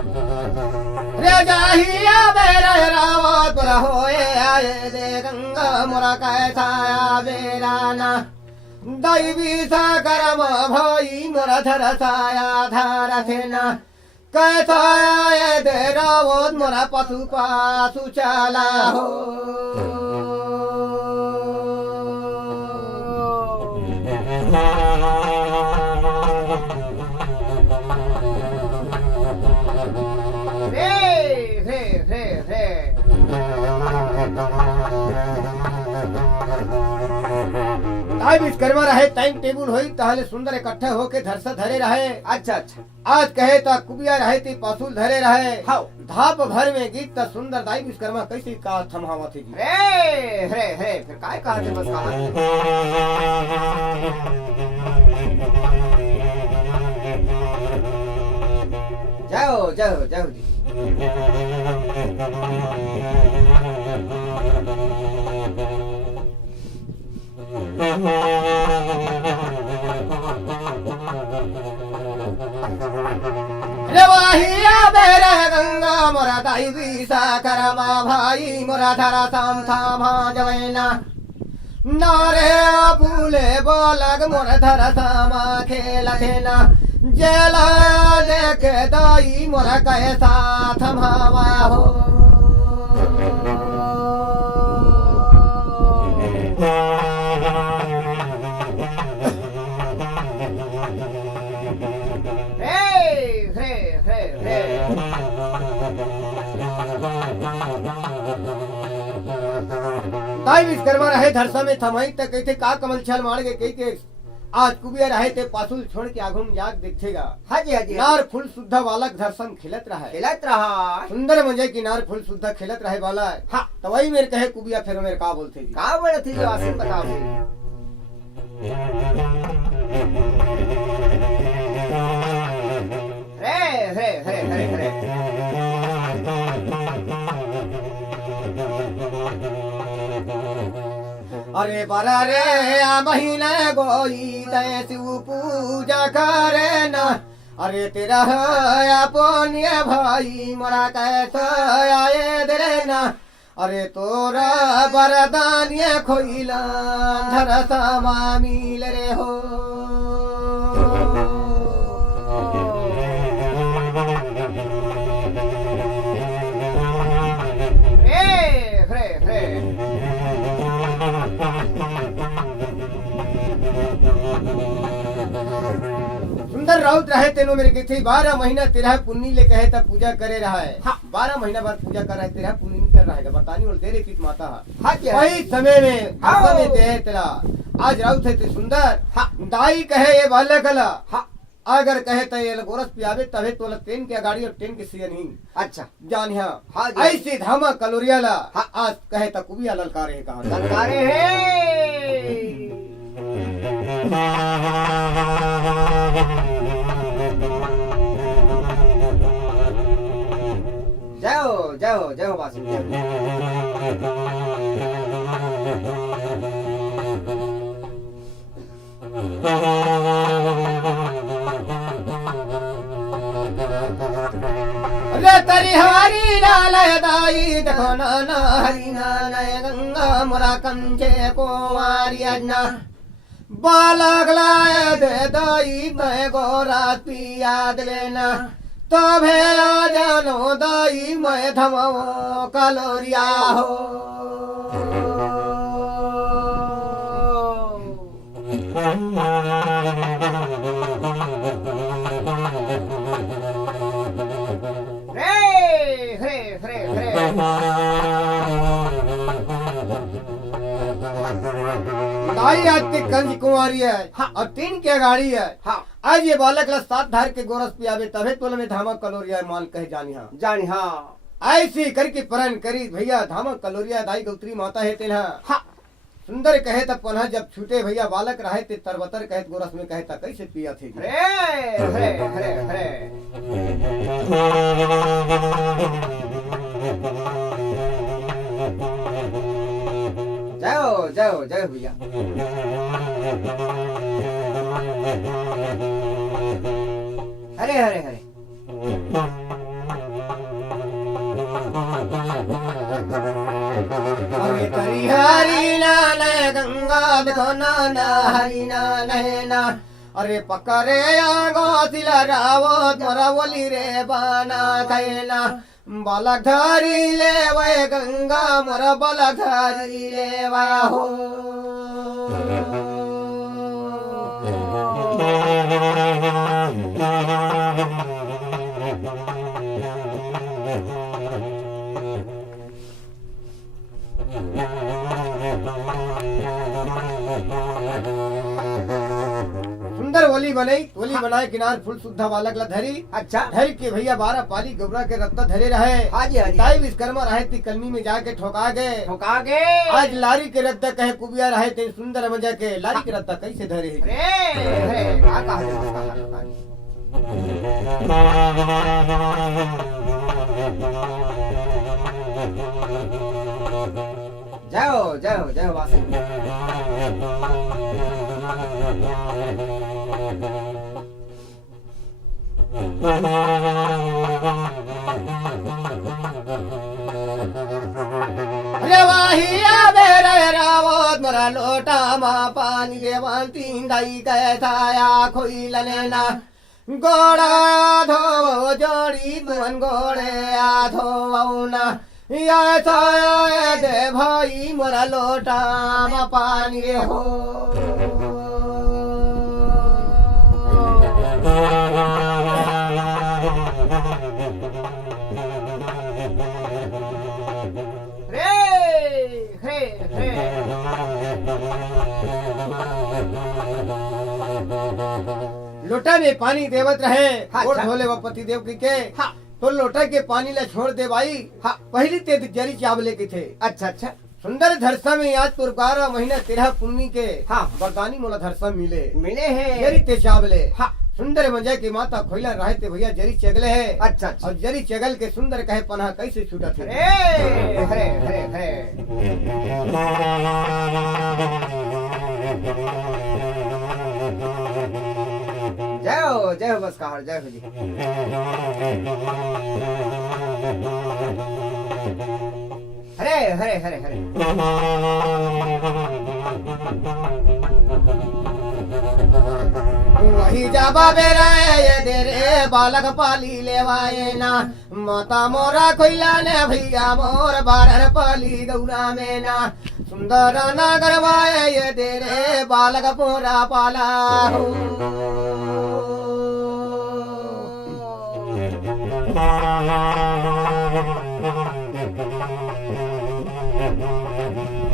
रे जाहिया बेरा रावत पर होए आए दे गंगा मोरा कैसा बेरा ना दैवी सा करम भाई मोरा धर साया धार थे ना कैसा आए दे रावत मोरा पशु पासु चला हो दाई विश्वकर्मा रहे टाइम टेबल होई ताहले सुंदर इकट्ठे होके धरसा धरे रहे अच्छा अच्छा आज कहे ता कुबिया रहे ती पसूल धरे रहे हाँ धाप भर में गीत ता सुंदर दाई विश्वकर्मा कैसे का थमहावा थे जी हरे फिर काय कहा थे बस कहा जय हो जी। रे वाहिया बेरे गंगा मोरा दाई विसा करमा भाई मोरा धरा साम थामा जवैना नारे फूले बोलग मोरा धरा सामा खेल थेना जेला देखे दाई मोरा कैसा थमावा हो ताई विश्वकर्मा रहे धरसा में थमाई तक कहते का कमल छल मार के कही के आज कुबिया रहे ते पासुल छोड़ के आगुम जाग देखेगा। हाँ जी हाँ जी नार फूल शुद्ध बालक धरसम खिलत रहा खिलत रहा सुंदर मजे की नार फूल शुद्ध खिलत रहे बालक। हाँ तो वही मेरे कहे कुबिया फिर मेरे का बोलते जी का बोले थी वासिम बताओ रे रे रे रे रे अरे बरा रे आ महीना गोई दे शिव पूजा करे ना अरे तेरा है पुण्य भाई मोरा कैसा आए दे ना अरे तोरा बरदान ये खोइला धर समा मिल रे हो सुंदर राउत रहे तेनो मेरे के थे 12 महीना तेरा पुण्य ले कहे तब पूजा करे रहा है। हाँ 12 महीना बाद पूजा कर रहा है तेरा पुण्य नहीं कर रहा है बतानी और तेरे की माता हाँ वही समय में समय दे तेरा आज राउत है ते सुंदर हाँ दाई कहे ये बालक कला हाँ अगर कहे तो ये गोरस पियावे तबे तो ट्रेन की गाड़ी और ट्रेन की सीजन ही अच्छा जान हाँ ऐसे धामा कलोरिया ला हाँ आज कहे तो कुबिया ललकारे कहा ललकारे है जाओ जाओ जाओ बासु अरे तरी हरी नालय दाई देखो नाना हरी नालय गंगा मोरा कंचे को मारी अजना बालक लाए दे दाई मैं गोरा पिया देना तभे आ जानो दाई मैं धमाओ कलोरिया हो दाई आज की कंज कुंवारी है हाँ और 3 की गाड़ी है हाँ आज ये बालक ला 7 धार के गोरस पियावे तबे तोल में धामा कलोरिया मान कहे जानी हाँ ऐसी करके परन करी भैया धामा कलोरिया दाई गौत्री माता है तेना हाँ सुंदर कहे तब पुनः जब छूटे भैया बालक रहे ते तरबतर कहे गोरस में कहे कैसे पिया थी जाओ जाओ जाओ भैया हरे हरे हरे हरी हरी नालय गंगा देखो नाना हरी नालय ना अरे पकड़े आगो सिला रावो तोरा बोली रे बाना थैला बालक धारी ले वे गंगा मोरा बालक धारी ले वा हो सुंदर ओली बनाए किनार फूल शुद्धा बालक ला धरी अच्छा धर के भैया 12 पाली गोबरा के रत्ता धरे रहे हाजी हाजी ताई विश्वकर्मा रहे ती कलमी में जाके ठोका गए आज लारी के रत्ता कहे कुबिया रहे थे सुंदर मजा के लारी के रत्ता कैसे धरे जाओ जाओ जाओ वासी अरे वाहिया बेरे रावत मोरा लोटा मा पानी देवान तीन दाई कैसाया खोई लनेना गोड़ा धो जोड़ी तुमन गोड़े आधो ना या छाया दे भाई मोरा लोटा मा पानी रे हो रे हे लोटा में पानी देवत रहे हाँ, और अच्छा। धोले व पति देव के हाँ तो लोटा के पानी ला छोड़ दे भाई। हाँ पहली ते जरी चावले के थे अच्छा अच्छा सुंदर धरसा में आज पुर 12 महीना 13 पुन्नी के हाँ। वरदानी मोला धरसा मिले मिले हैं जरी ते चावले हाँ सुंदर मंजा की माता खोइला रहे ते भैया जरी चगले है अच्छा अच्छा और जरी चगल के सुंदर कहे पन्हा कैसे छूटा थे हरे हरे हरे हरे जय हो बस कहा जय हो जी हरे हरे हरे हरे वही जाबा बेराए ये देरे बालक पाली लेवाए ना माता मोरा खोइला ने भैया मोर बारर पाली गौरा में ना सुंदर ना गरवाए ये देरे बालक पोरा पाला हो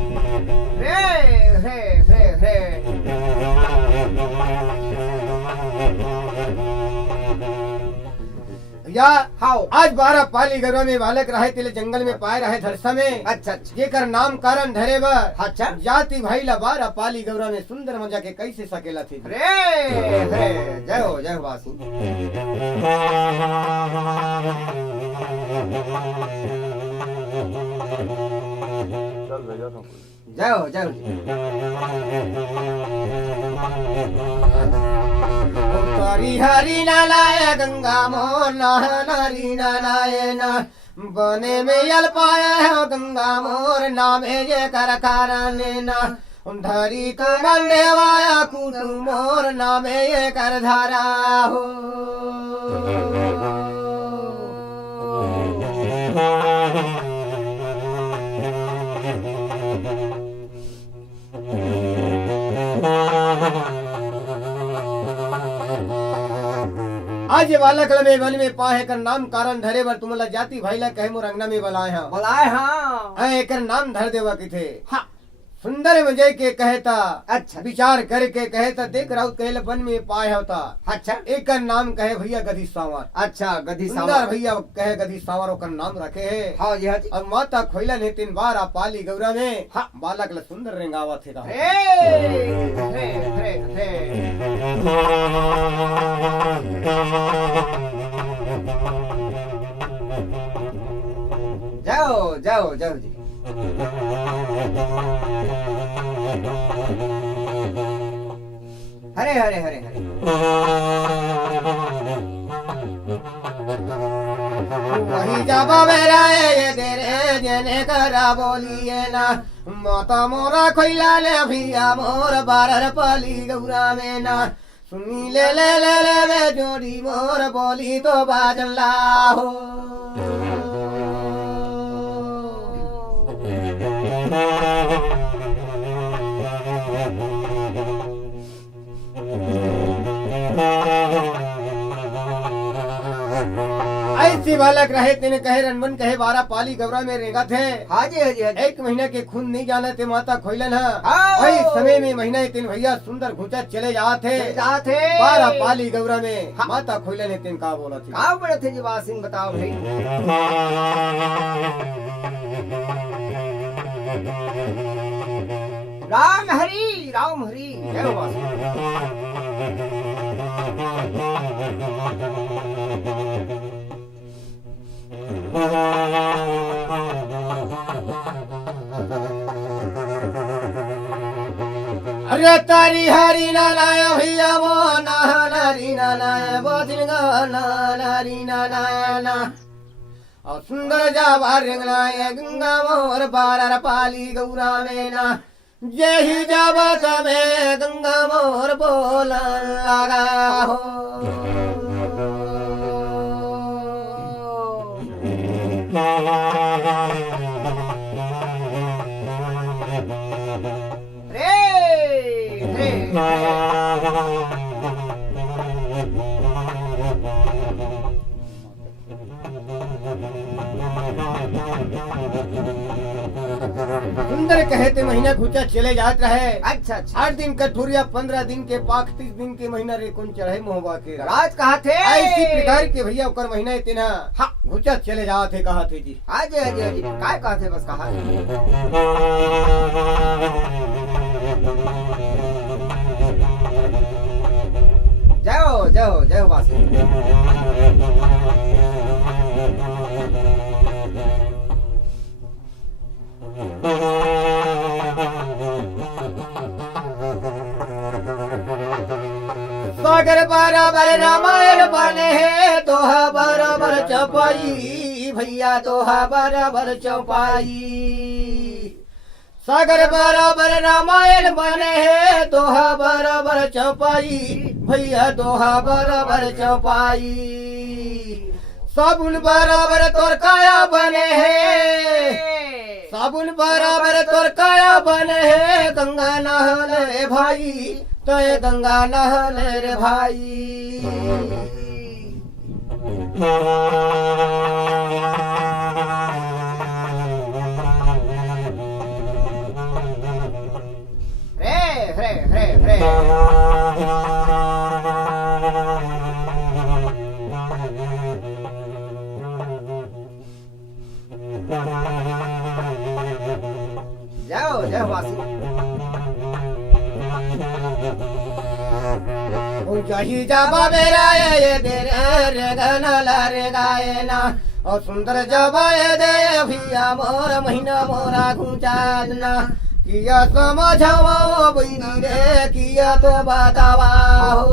हरे हरे हरे हरे या हाओ आज 12 पाली गौरा में बालक रहे तिले जंगल में पाए रहे धरसा में अच्छा अच्छा जेकर नाम कारण धरे बर अच्छा जाति भाई ला 12 पाली गौरा में सुंदर मजा के कैसे सकेला थी हरे हरे जय हो वासी जय हो हरी हरी नालाय गंगा मोर नारी नारायण बने में यल पाया है गंगा मोर नामे ये कर कारण ना धरी तो मन देवाया कुटु मोर नामे ये कर धारा हो आज ये बालक में वन में पाहे कर नाम कारण धरे बर तुमला जाति भाईला कहे मोर अंगना में बलाए हाँ बोलाए हाँ एकर नाम धर देवा की थे हाँ सुंदर मजे के कहता अच्छा विचार करके कहता देख रहा कहले वन में पाए होता अच्छा एक नाम कहे भैया गधी सांवर अच्छा गधी सुंदर सावर भैया कहे गधी सांवर ओकर नाम रखे है हाँ जी हाँ जी और माता खोइला ने 3 बार पाली गौरा में हाँ बालक ला सुंदर रेंगावा थे हरे हरे हरे हरे जाओ जी हरे हरे हरे हरे वही जाबा बेराए ये देरे जने करा बोलिए ना माता मोरा खोइला ले भैया मोर बारर पाली गौरा में ना सुनी ले ले ले ले वे जोड़ी मोर बोली तो बाजला हो ऐसी बालक रहे तेने कहे रनवन कहे 12 पाली गौरा में रेगा थे हाँ जी हाँ जी हाँ जी 1 महीना के खून नहीं जाना ते माता खोइलन है आओ। वही समय में महीना 3 भैया सुंदर घुचा चले जाते जाते 12 पाली गौरा में हाँ। माता खोइलन ने तेन का बोला थी कहाँ बड़े थे जी वासिन बताओ भाई राम हरी जय हो वासिन अरे तारी हरी नाराय भैया वो नारी नाराय बोधिन नारी नारायण और सुंदर जावा रेंगनाय गंगा मोर बारर पाली गौरा में ना जय ही जावा तबे गंगा मोर बोला लगा हो सुंदर कहते महीना घुचा चले जात रहे। अच्छा अच्छा 8 दिन का ठुरिया 15 दिन के पाक 30 दिन के महीना रे कौन चढ़े मोहबा के राज कहा थे ऐसी प्रकार के भैया ओकर महीना इतना हाँ घुचा चले जात थे कहा थे जी। हाजी हाजी हाजी काय कहा थे बस कहा जाओ जाओ जाओ बासी सागर बराबर रामायण बने है दोहा बराबर चौपाई भैया दोहा बराबर चौपाई। सागर बराबर रामायण बने है दोहा बराबर चौपाई भैया दोहा बराबर चौपाई। साबुन बराबर तोर काया बने है साबुन बराबर तोर काया बने है गंगा नहले भाई तो ये गंगा नहले रे भाई। रे रे रे जाओ जाओ बासी ऊंचाई जाबा मेरा ये दे रे गनला रे गायना और सुंदर जाबा ये दे भैया मोर महीना मोरा घुचाना किया समझावा बहिनी रे किया तो बतावा हो।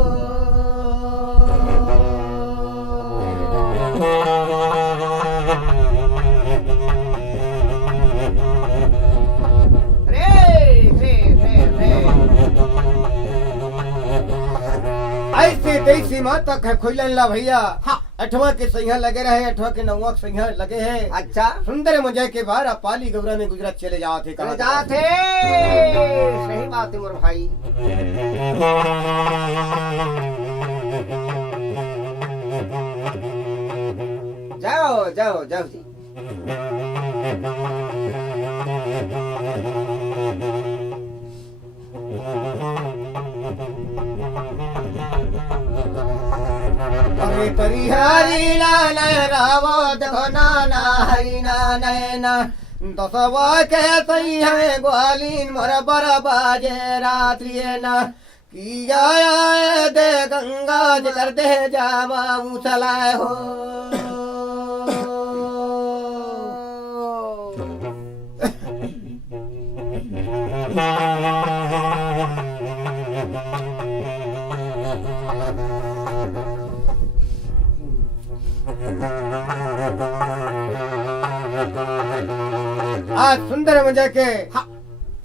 ऐसे तैसी माँ तक है खोलन ला भैया हाँ 8वां के सैया लगे रहे 8वां के 9वां सैया लगे हैं। अच्छा सुंदर मजे के बाहर पाली गौरा में गुजरात चले जाते चले जाते सही बात है मोर भाई। जाओ जाओ जाओ जी अरे परिहारी लाना रावो देखो नाना हरी नाना दसवा के सही है ग्वालीन मोर बर बाजे रात्रि ना किया दे गंगा जल दे जावा उछलाए हो। आज सुंदर मजा के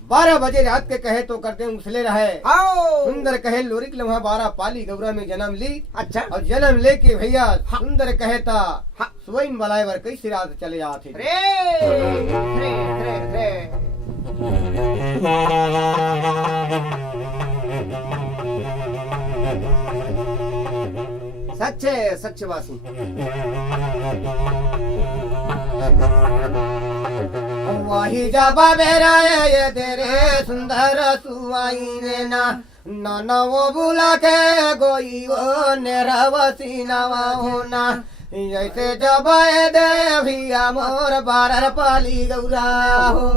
12 बजे रात के कहे तो करते उछले रहे। सुंदर कहे लोरिक लम्हा 12 पाली गौरा में जन्म ली। अच्छा और जन्म लेके भैया सुंदर कहता स्वयं बलाय वर कैसी रात चले जाते सच्चे सच्चे वासी वही जाबा मेरा ये तेरे सुंदर सुआई रे ना नाना वो बुला के गोई वो नेरावसी नवा होना ऐसे जबाए दे भैया मोर 12 पाली गौरा हो।